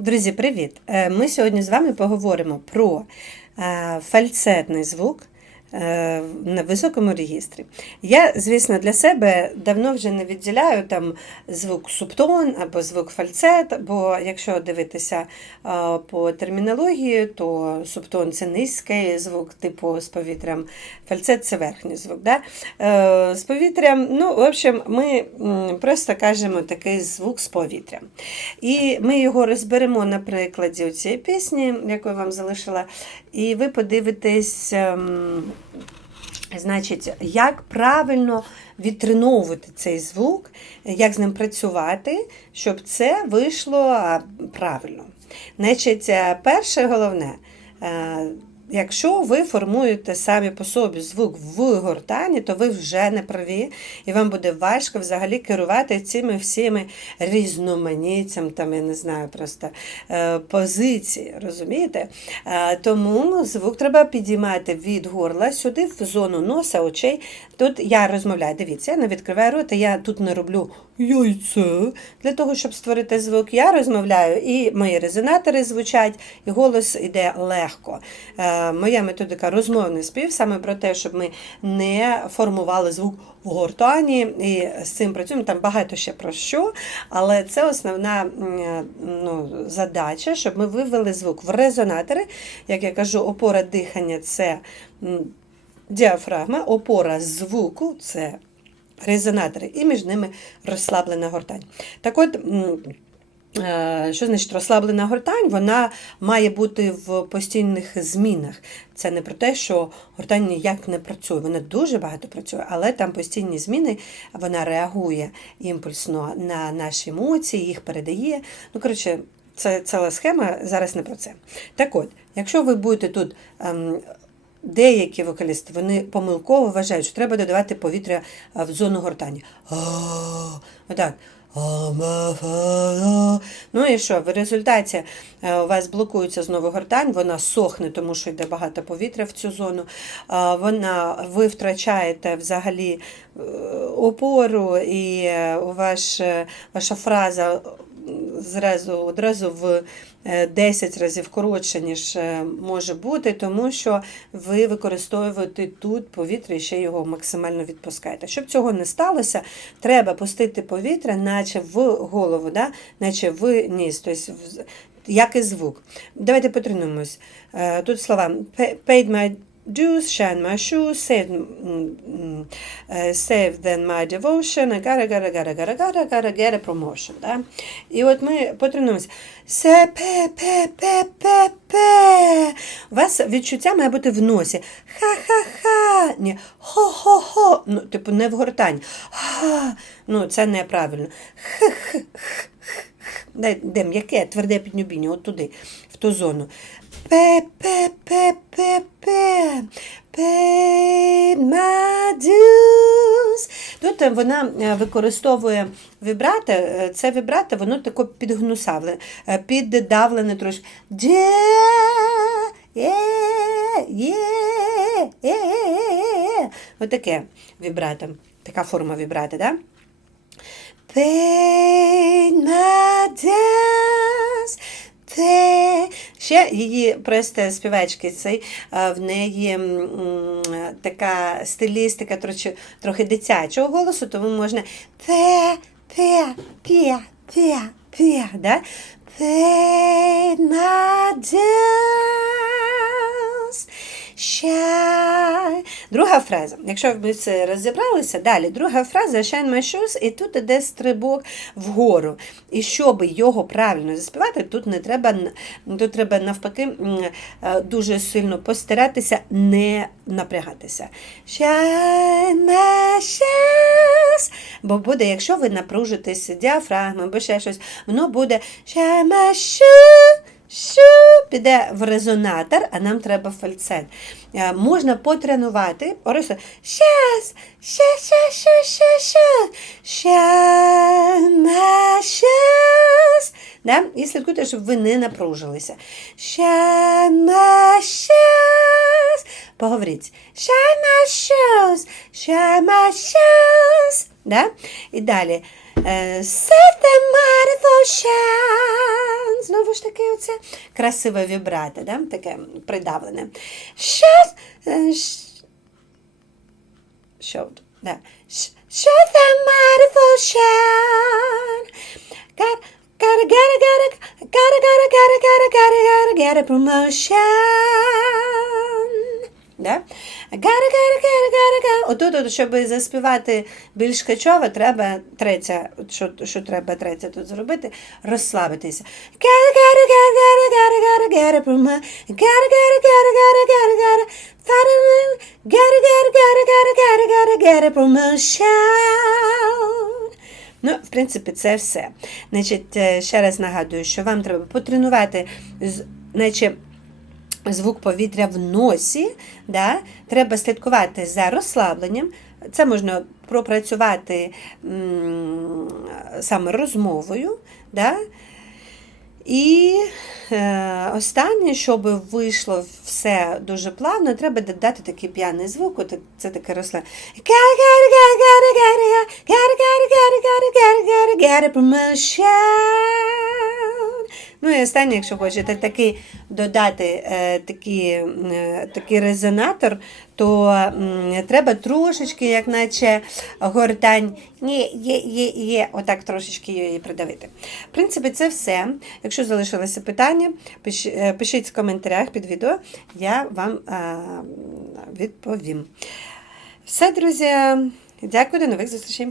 Друзі, привіт! Е, Ми сьогодні з вами поговоримо про е, фальцетний звук на високому регістрі. Я, звісно, для себе давно вже не відділяю там звук субтон або звук фальцет, бо якщо дивитися е, по термінології, то субтон це низький звук, типу з повітрям, фальцет це верхній звук. Да? Е, З повітрям, ну, в общем, ми просто кажемо такий звук з повітрям. І ми його розберемо на прикладі цієї пісні, яку я вам залишила, і ви подивитесь, ем, значить, як правильно відтреновувати цей звук, як з ним працювати, щоб це вийшло правильно. Значить, е, перше головне. Е, Якщо ви формуєте самі по собі звук в гортані, то ви вже не праві, і вам буде важко взагалі керувати цими всіми різноманіттям, там, я не знаю, просто е, позиції, розумієте? Е, тому звук треба підіймати від горла сюди, в зону носа, очей. Тут я розмовляю, дивіться, я не відкриваю рота, я тут не роблю яйце. Для того, щоб створити звук, я розмовляю, і мої резонатори звучать, і голос іде легко. Моя методика розмовний спів саме про те, щоб ми не формували звук в гортані, і з цим працюємо. Там багато ще про що, але це основна ну, задача, щоб ми вивели звук в резонатори. Як я кажу, опора дихання це діафрагма, опора звуку це резонатори, і між ними розслаблена гортань. Так от. Е, Що значить розслаблена гортань? Вона має бути в постійних змінах. Це не про те, що гортань ніяк не працює. Вона дуже багато працює, але там постійні зміни, вона реагує імпульсно на наші емоції, їх передає. Ну, коротше, це ціла схема, зараз не про це. Так от, якщо ви будете тут. Ем, Деякі вокалісти вони помилково вважають, що треба додавати повітря е, в зону гортані. А, Отак. Ну і що? В результаті е, у вас блокується знову гортань, вона сохне, тому що йде багато повітря в цю зону. Вона, ви втрачаєте взагалі е, опору, і е, ваш, е, ваша фраза зразу, одразу в е, 10 разів коротше, ніж е, може бути, тому що ви використовуєте тут повітря і ще його максимально відпускаєте. Щоб цього не сталося, треба пустити повітря, наче в голову, да? наче в ніс. Тобто, як і звук. Давайте потренуємось. Е, Тут слова paid my dues, shine my shoes, saved, м, м, е, then my devotion, I gotta, gotta, gotta, gotta, gotta, get a promotion. Да? І от ми потренуємося. Се, пе, пе, пе, пе, пе. У вас відчуття має бути в носі. Ха-ха-ха. Ні, хо-хо-хо. Ну, типу, не в гортань. Ха. Ну, це неправильно. Х-х-х. Дай, де м'яке, тверде піднюбіння, от туди, в ту зону. Пе, пе, пе, пе, пе. Pay my dues. Тут е, вона е, використовує вібрати. Е, Це вібрати, воно таке підгнусавлене, е, піддавлене трошки. Є, є, є. Отаке вібрато. Така форма вібрати, так? Да? Pay. Ще її просто співачки цей, в неї м, така стилістика трохи, трохи дитячого голосу, тому можна те, пе, пе, пе, пе, да? My dues, shine. Друга фраза. Якщо ви це розібралися, далі друга фраза shine my shoes, і тут іде стрибок вгору. І щоб його правильно заспівати, тут не треба тут треба навпаки е, дуже сильно постаратися не напрягатися. Shine my shoes. Бо буде, якщо ви напружитеся діафрагми або ще щось, воно буде shine my shoes. Шу піде в резонатор, а нам треба фальцет. Е, Можна потренувати. Орисо, щас, щас, щас, щас, щас, щас, щас, на щас. Да? І слідкуйте, щоб ви не напружилися. Щас, на щас. Поговоріть. Щас, на щас, щас, на щас. Да? І далі. Е, motion. Знову ж таки, оце красиве вібрато, да? таке придавлене. Е, sh- showed, да. Shut the motion. Got, gotta, gotta, gotta, gotta, gotta, gotta, gotta, gotta, gotta, get a promotion. Да? Гара, гара, гара, гара, гара. Отут, от, щоб заспівати більш качово, треба третя, що, що треба третя тут зробити, розслабитися. Гара, звук повітря в носі, да? треба слідкувати за розслабленням. Це можна пропрацювати м, саме розмовою. Да? І е, останнє, щоб вийшло все дуже плавно, треба додати такий п'яний звук. От це таке росле. Ну і останнє, якщо хочете такий додати е, такий, е, такий резонатор, то треба трошечки, як наче гортань, ні, є, є, є, отак трошечки її придавити. В принципі, це все. Якщо залишилося питання, е, пишіть в коментарях під відео, я вам відповім. Все, друзі, дякую, до нових зустрічей.